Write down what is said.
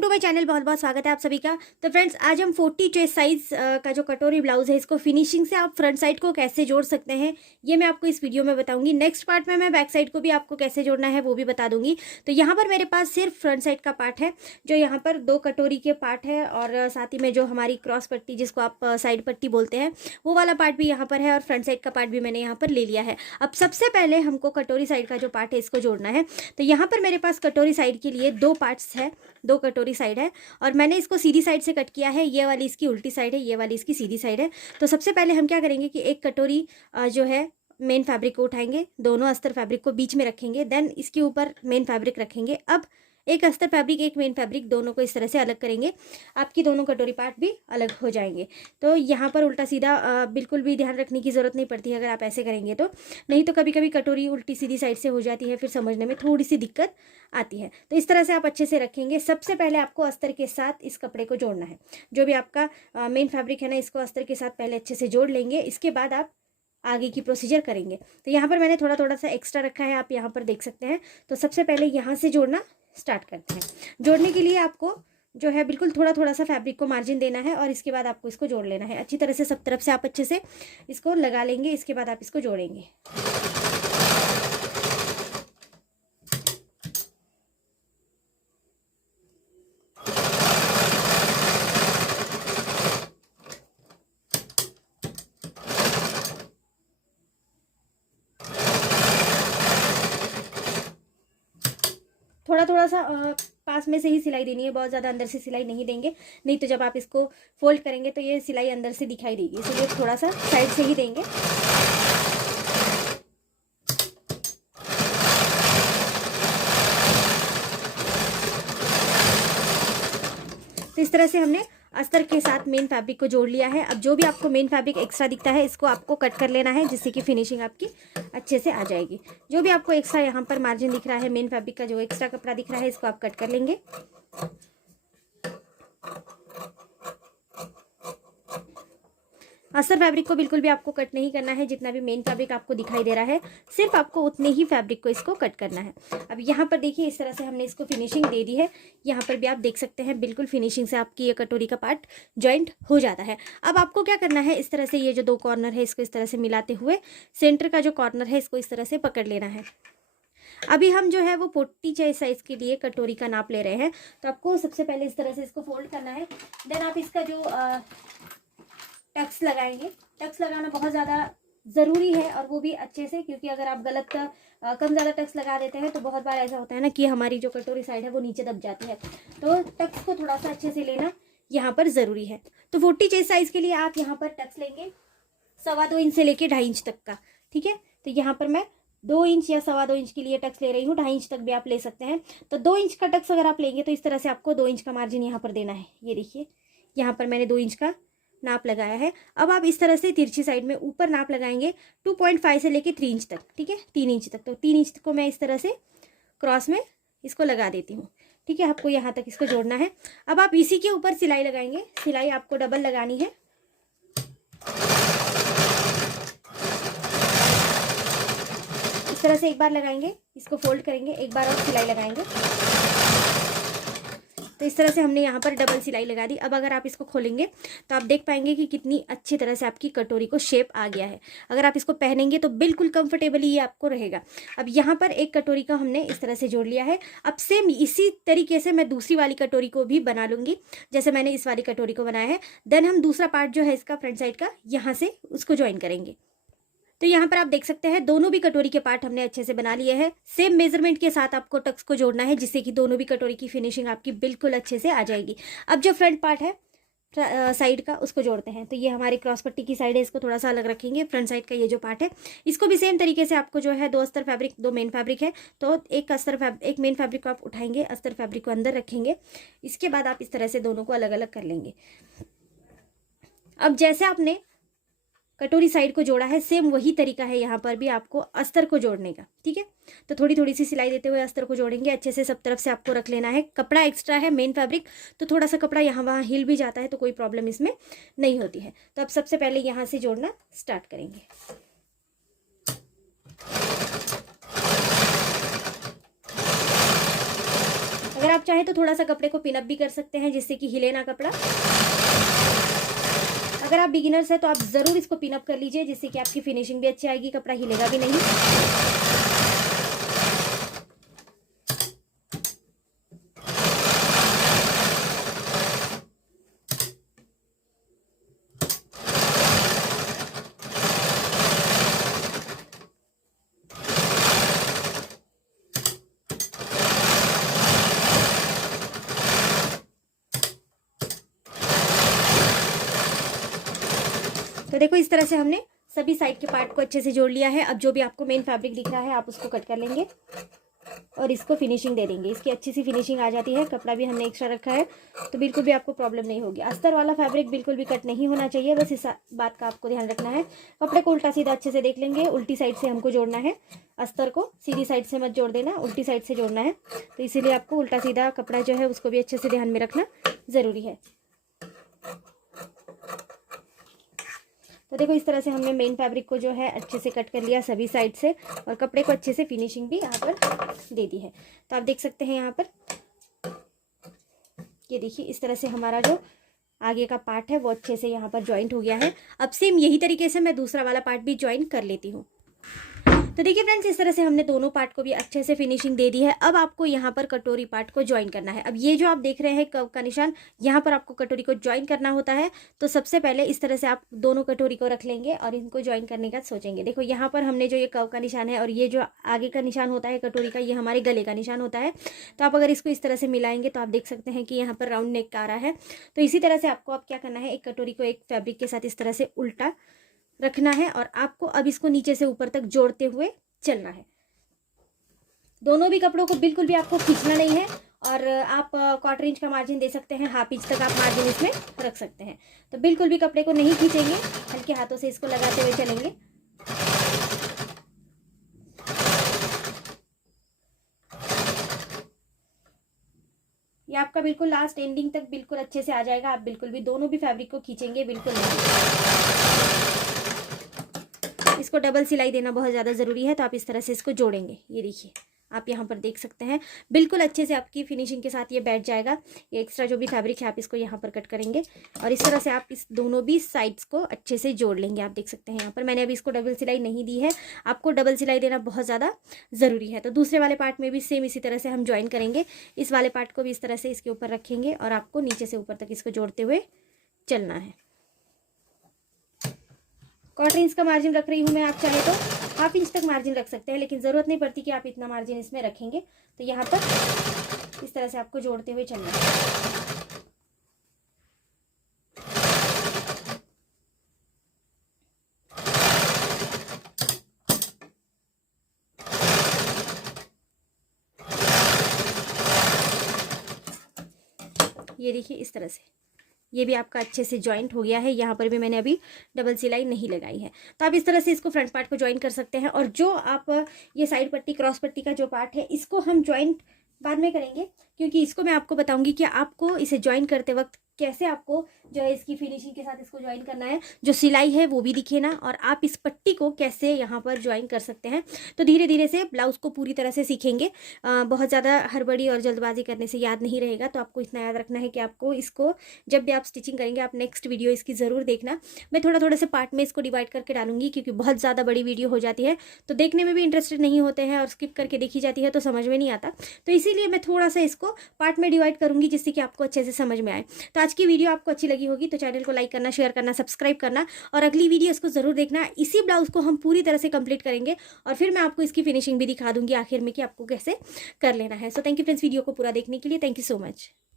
Welcome to my channel. बहुत बहुत स्वागत है आप सभी का। तो फ्रेंड्स, आज हम 40 चेस्ट साइज का जो कटोरी ब्लाउज है, इसको फिनिशिंग से आप फ्रंट साइड को कैसे जोड़ सकते हैं, ये मैं आपको इस वीडियो में बताऊंगी। नेक्स्ट पार्ट में मैं बैक साइड को भी आपको कैसे जोड़ना है वो भी बता दूंगी। तो यहाँ पर मेरे पास सिर्फ फ्रंट साइड का पार्ट है, जो यहाँ पर 2 कटोरी के पार्ट है, और साथ ही में जो हमारी क्रॉस पट्टी जिसको आप साइड पट्टी बोलते हैं, वो वाला पार्ट भी यहाँ पर है, और फ्रंट साइड का पार्ट भी मैंने यहाँ पर ले लिया है। अब सबसे पहले हमको कटोरी साइड का जो पार्ट है इसको जोड़ना है। तो यहाँ पर मेरे पास कटोरी साइड के लिए 2 पार्ट्स है, 2 कटोरी साइड है, और मैंने इसको सीधी साइड से कट किया है। ये वाली इसकी उल्टी साइड है, ये वाली इसकी सीधी साइड है। तो सबसे पहले हम क्या करेंगे कि एक कटोरी जो है मेन फैब्रिक को उठाएंगे, दोनों अस्तर फैब्रिक को बीच में रखेंगे, देन इसके ऊपर मेन फैब्रिक रखेंगे। अब एक अस्तर फैब्रिक एक मेन फैब्रिक दोनों को इस तरह से अलग करेंगे, आपकी दोनों कटोरी पार्ट भी अलग हो जाएंगे। तो यहाँ पर उल्टा सीधा बिल्कुल भी ध्यान रखने की ज़रूरत नहीं पड़ती है अगर आप ऐसे करेंगे तो, नहीं तो कभी कभी कटोरी उल्टी सीधी साइड से हो जाती है, फिर समझने में थोड़ी सी दिक्कत आती है। तो इस तरह से आप अच्छे से रखेंगे। सबसे पहले आपको अस्तर के साथ इस कपड़े को जोड़ना है, जो भी आपका मेन फैब्रिक है ना, इसको अस्तर के साथ पहले अच्छे से जोड़ लेंगे। इसके बाद आप आगे की प्रोसीजर करेंगे। तो यहाँ पर मैंने थोड़ा थोड़ा सा एक्स्ट्रा रखा है, आप यहाँ पर देख सकते हैं। तो सबसे पहले यहाँ से जोड़ना स्टार्ट करते हैं। जोड़ने के लिए आपको जो है बिल्कुल थोड़ा थोड़ा सा फैब्रिक को मार्जिन देना है, और इसके बाद आपको इसको जोड़ लेना है अच्छी तरह से। सब तरफ से आप अच्छे से इसको लगा लेंगे, इसके बाद आप इसको जोड़ेंगे। थोड़ा थोड़ा सा पास में से ही सिलाई देनी है, बहुत ज़्यादा अंदर से सिलाई नहीं देंगे, नहीं तो जब आप इसको फोल्ड करेंगे तो ये सिलाई अंदर से दिखाई देगी, इसलिए थोड़ा सा साइड से ही देंगे। तो इस तरह से हमने अस्तर के साथ मेन फैब्रिक को जोड़ लिया है। अब जो भी आपको मेन फैब्रिक एक्स्ट्रा दिखता है, इसको आपको कट कर लेना है, जिससे कि फिनिशिंग आपकी अच्छे से आ जाएगी। जो भी आपको एक्स्ट्रा यहाँ पर मार्जिन दिख रहा है, मेन फैब्रिक का जो एक्स्ट्रा कपड़ा दिख रहा है, इसको आप कट कर लेंगे। अस्तर फैब्रिक को बिल्कुल भी आपको कट नहीं करना है, जितना भी मेन फैब्रिक आपको दिखाई दे रहा है, सिर्फ आपको उतने ही फैब्रिक को इसको कट करना है। अब यहाँ पर देखिए, इस तरह से हमने इसको फिनिशिंग दे दी है। यहाँ पर भी आप देख सकते हैं, बिल्कुल फिनिशिंग से आपकी ये कटोरी का पार्ट जॉइंट हो जाता है। अब आपको क्या करना है, इस तरह से ये जो 2 कॉर्नर है, इसको इस तरह से मिलाते हुए सेंटर का जो कॉर्नर है, इसको इस तरह से पकड़ लेना है। अभी हम जो है वो 40 चेस्ट साइज के लिए कटोरी का नाप ले रहे हैं। तो आपको सबसे पहले इस तरह से इसको फोल्ड करना है, देन आप इसका जो टक्स लगाएंगे। टक्स लगाना बहुत ज़्यादा ज़रूरी है, और वो भी अच्छे से, क्योंकि अगर आप गलत कम ज़्यादा टक्स लगा देते हैं तो बहुत बार ऐसा होता है ना कि हमारी जो कटोरी साइड है वो नीचे दब जाती है। तो टक्स को थोड़ा सा अच्छे से लेना यहाँ पर ज़रूरी है। तो 40 चेस्ट साइज़ के लिए आप यहाँ पर टक्स लेंगे 2.25 इंच से लेके 2.5 इंच तक का, ठीक है। तो यहाँ पर मैं 2 इंच या 2.25 इंच के लिए टक्स ले रही हूँ, 2.5 इंच तक भी आप ले सकते हैं। तो 2 इंच का टक्स अगर आप लेंगे तो इस तरह से आपको 2 इंच का मार्जिन यहाँ पर देना है। ये देखिए, यहाँ पर मैंने 2 इंच का नाप लगाया है। अब आप इस तरह से तिरछी साइड में ऊपर नाप लगाएंगे 2.5 से लेके 3 इंच तक, ठीक है, 3 इंच तक। तो 3 इंच को मैं इस तरह से क्रॉस में इसको लगा देती हूँ, ठीक है। आपको यहाँ तक इसको जोड़ना है। अब आप इसी के ऊपर सिलाई लगाएंगे। सिलाई आपको डबल लगानी है। इस तरह से एक बार लगाएंगे, इसको फोल्ड करेंगे, एक बार और सिलाई लगाएंगे। तो इस तरह से हमने यहाँ पर डबल सिलाई लगा दी। अब अगर आप इसको खोलेंगे तो आप देख पाएंगे कि कितनी अच्छी तरह से आपकी कटोरी को शेप आ गया है। अगर आप इसको पहनेंगे तो बिल्कुल कंफर्टेबली ये आपको रहेगा। अब यहाँ पर एक कटोरी का हमने इस तरह से जोड़ लिया है। अब सेम इसी तरीके से मैं दूसरी वाली कटोरी को भी बना लूँगी, जैसे मैंने इस वाली कटोरी को बनाया है। देन हम दूसरा पार्ट जो है इसका फ्रंट साइड का, यहाँ से उसको ज्वाइन करेंगे। तो यहाँ पर आप देख सकते हैं, दोनों भी कटोरी के पार्ट हमने अच्छे से बना लिए हैं। सेम मेजरमेंट के साथ आपको टक्स को जोड़ना है, जिससे कि दोनों भी कटोरी की फिनिशिंग आपकी बिल्कुल अच्छे से आ जाएगी। अब जो फ्रंट पार्ट है साइड का, उसको जोड़ते हैं। तो ये हमारी क्रॉस पट्टी की साइड है, इसको थोड़ा सा अलग रखेंगे। फ्रंट साइड का ये जो पार्ट है, इसको भी सेम तरीके से आपको जो है 2 अस्तर फैब्रिक, 2 मेन फैब्रिक है, तो एक मेन फैब्रिक को आप उठाएंगे, अस्तर फैब्रिक को अंदर रखेंगे। इसके बाद आप इस तरह से दोनों को अलग अलग कर लेंगे। अब जैसे आपने कटोरी साइड को जोड़ा है, सेम वही तरीका है यहाँ पर भी आपको अस्तर को जोड़ने का, ठीक है। तो थोड़ी थोड़ी सी सिलाई देते हुए अस्तर को जोड़ेंगे अच्छे से। सब तरफ से आपको रख लेना है। कपड़ा एक्स्ट्रा है मेन फैब्रिक, तो थोड़ा सा कपड़ा यहाँ वहाँ हिल भी जाता है, तो कोई प्रॉब्लम इसमें नहीं होती है। तो अब सबसे पहले यहाँ से जोड़ना स्टार्ट करेंगे। अगर अगर आप चाहें तो थोड़ा सा कपड़े को पिनअप भी कर सकते हैं जिससे कि हिले ना कपड़ा। अगर आप बिगिनर्स हैं तो आप ज़रूर इसको पिनअप कर लीजिए जिससे कि आपकी फिनिशिंग भी अच्छी आएगी, कपड़ा हिलेगा भी नहीं। तो देखो इस तरह से हमने सभी साइड के पार्ट को अच्छे से जोड़ लिया है। अब जो भी आपको मेन फैब्रिक दिख रहा है आप उसको कट कर लेंगे और इसको फिनिशिंग दे देंगे। इसकी अच्छी सी फिनिशिंग आ जाती है। कपड़ा भी हमने एक्स्ट्रा रखा है तो बिल्कुल भी आपको प्रॉब्लम नहीं होगी। अस्तर वाला फैब्रिक बिल्कुल भी कट नहीं होना चाहिए, बस इस बात का आपको ध्यान रखना है। कपड़े को उल्टा सीधा अच्छे से देख लेंगे। उल्टी साइड से हमको जोड़ना है, अस्तर को सीधी साइड से मत जोड़ देना, उल्टी साइड से जोड़ना है। तो इसीलिए आपको उल्टा सीधा कपड़ा जो है उसको भी अच्छे से ध्यान में रखना ज़रूरी है। तो देखो इस तरह से हमने मेन फैब्रिक को जो है अच्छे से कट कर लिया सभी साइड से और कपड़े को अच्छे से फिनिशिंग भी यहाँ पर दे दी है। तो आप देख सकते हैं यहाँ पर ये देखिए इस तरह से हमारा जो आगे का पार्ट है वो अच्छे से यहाँ पर ज्वाइंट हो गया है। अब सेम यही तरीके से मैं दूसरा वाला पार्ट भी ज्वाइन कर लेती हूँ। तो देखिए फ्रेंड्स इस तरह से हमने दोनों पार्ट को भी अच्छे से फिनिशिंग दे दी है। अब आपको यहाँ पर कटोरी पार्ट को ज्वाइन करना है। अब ये जो आप देख रहे हैं कर्व का निशान, यहाँ पर आपको कटोरी को ज्वाइन करना होता है। तो सबसे पहले इस तरह से आप दोनों कटोरी को रख लेंगे और इनको ज्वाइन करने का सोचेंगे। देखो यहाँ पर हमने जो ये कर्व का निशान है और ये जो आगे का निशान होता है कटोरी का, ये हमारे गले का निशान होता है। तो आप अगर इसको इस तरह से मिलाएंगे तो आप देख सकते हैं कि यहाँ पर राउंड नेक आ रहा है। तो इसी तरह से आपको अब क्या करना है, एक कटोरी को एक फैब्रिक के साथ इस तरह से उल्टा रखना है और आपको अब इसको नीचे से ऊपर तक जोड़ते हुए चलना है। दोनों भी कपड़ों को बिल्कुल भी आपको खींचना नहीं है और आप 1/4 इंच का मार्जिन दे सकते हैं, 1/2 इंच तक आप मार्जिन इसमें रख सकते हैं। तो बिल्कुल भी कपड़े को नहीं खींचेंगे, हल्के हाथों से इसको लगाते हुए चलेंगे। ये आपका बिल्कुल लास्ट एंडिंग तक बिल्कुल अच्छे से आ जाएगा। आप बिल्कुल भी दोनों भी फैब्रिक को खींचेंगे बिल्कुल नहीं। इसको डबल सिलाई देना बहुत ज़्यादा ज़रूरी है। तो आप इस तरह से इसको जोड़ेंगे। ये देखिए आप यहाँ पर देख सकते हैं बिल्कुल अच्छे से आपकी फिनिशिंग के साथ ये बैठ जाएगा। ये एक्स्ट्रा जो भी फैब्रिक है आप इसको यहाँ पर कट करेंगे और इस तरह से आप इस दोनों भी साइड्स को अच्छे से जोड़ लेंगे। आप देख सकते हैं यहाँ पर मैंने अभी इसको डबल सिलाई नहीं दी है, आपको डबल सिलाई देना बहुत ज़्यादा ज़रूरी है। तो दूसरे वाले पार्ट में भी सेम इसी तरह से हम ज्वाइन करेंगे। इस वाले पार्ट को भी इस तरह से इसके ऊपर रखेंगे और आपको नीचे से ऊपर तक इसको जोड़ते हुए चलना है। 1/4 इंच का मार्जिन रख रही हूँ मैं, आप चाहे तो 1/2 इंच तक मार्जिन रख सकते हैं, लेकिन ज़रूरत नहीं पड़ती कि आप इतना मार्जिन इसमें रखेंगे। तो यहाँ पर इस तरह से आपको जोड़ते हुए चलना है। ये देखिए इस तरह से ये भी आपका अच्छे से जॉइंट हो गया है। यहाँ पर भी मैंने अभी डबल सिलाई नहीं लगाई है। तो आप इस तरह से इसको फ्रंट पार्ट को ज्वाइन कर सकते हैं। और जो आप ये साइड पट्टी क्रॉस पट्टी का जो पार्ट है इसको हम ज्वाइंट बाद में करेंगे, क्योंकि इसको मैं आपको बताऊंगी कि आपको इसे ज्वाइन करते वक्त कैसे आपको जो है इसकी फिनिशिंग के साथ इसको ज्वाइन करना है। जो सिलाई है वो भी दिखे ना, और आप इस पट्टी को कैसे यहाँ पर ज्वाइन कर सकते हैं। तो धीरे धीरे से ब्लाउज़ को पूरी तरह से सीखेंगे। बहुत ज़्यादा हड़बड़ी और जल्दबाजी करने से याद नहीं रहेगा। तो आपको इतना याद रखना है कि आपको इसको जब भी आप स्टिचिंग करेंगे, आप नेक्स्ट वीडियो इसकी ज़रूर देखना। मैं थोड़ा थोड़ा से पार्ट में इसको डिवाइड करके डालूंगी, क्योंकि बहुत ज़्यादा बड़ी वीडियो हो जाती है तो देखने में भी इंटरेस्टेड नहीं होते हैं, और स्किप करके देखी जाती है तो समझ में नहीं आता। तो इसीलिए मैं थोड़ा सा इसको पार्ट में डिवाइड करूँगी, जिससे कि आपको अच्छे से समझ में आए। तो आज की वीडियो आपको अच्छी लगी होगी तो चैनल को लाइक करना, शेयर करना, सब्सक्राइब करना, और अगली वीडियो इसको जरूर देखना। इसी ब्लाउज को हम पूरी तरह से कंप्लीट करेंगे और फिर मैं आपको इसकी फिनिशिंग भी दिखा दूंगी आखिर में कि आपको कैसे कर लेना है। So thank you friends video को पूरा देखने के लिए। Thank you so much.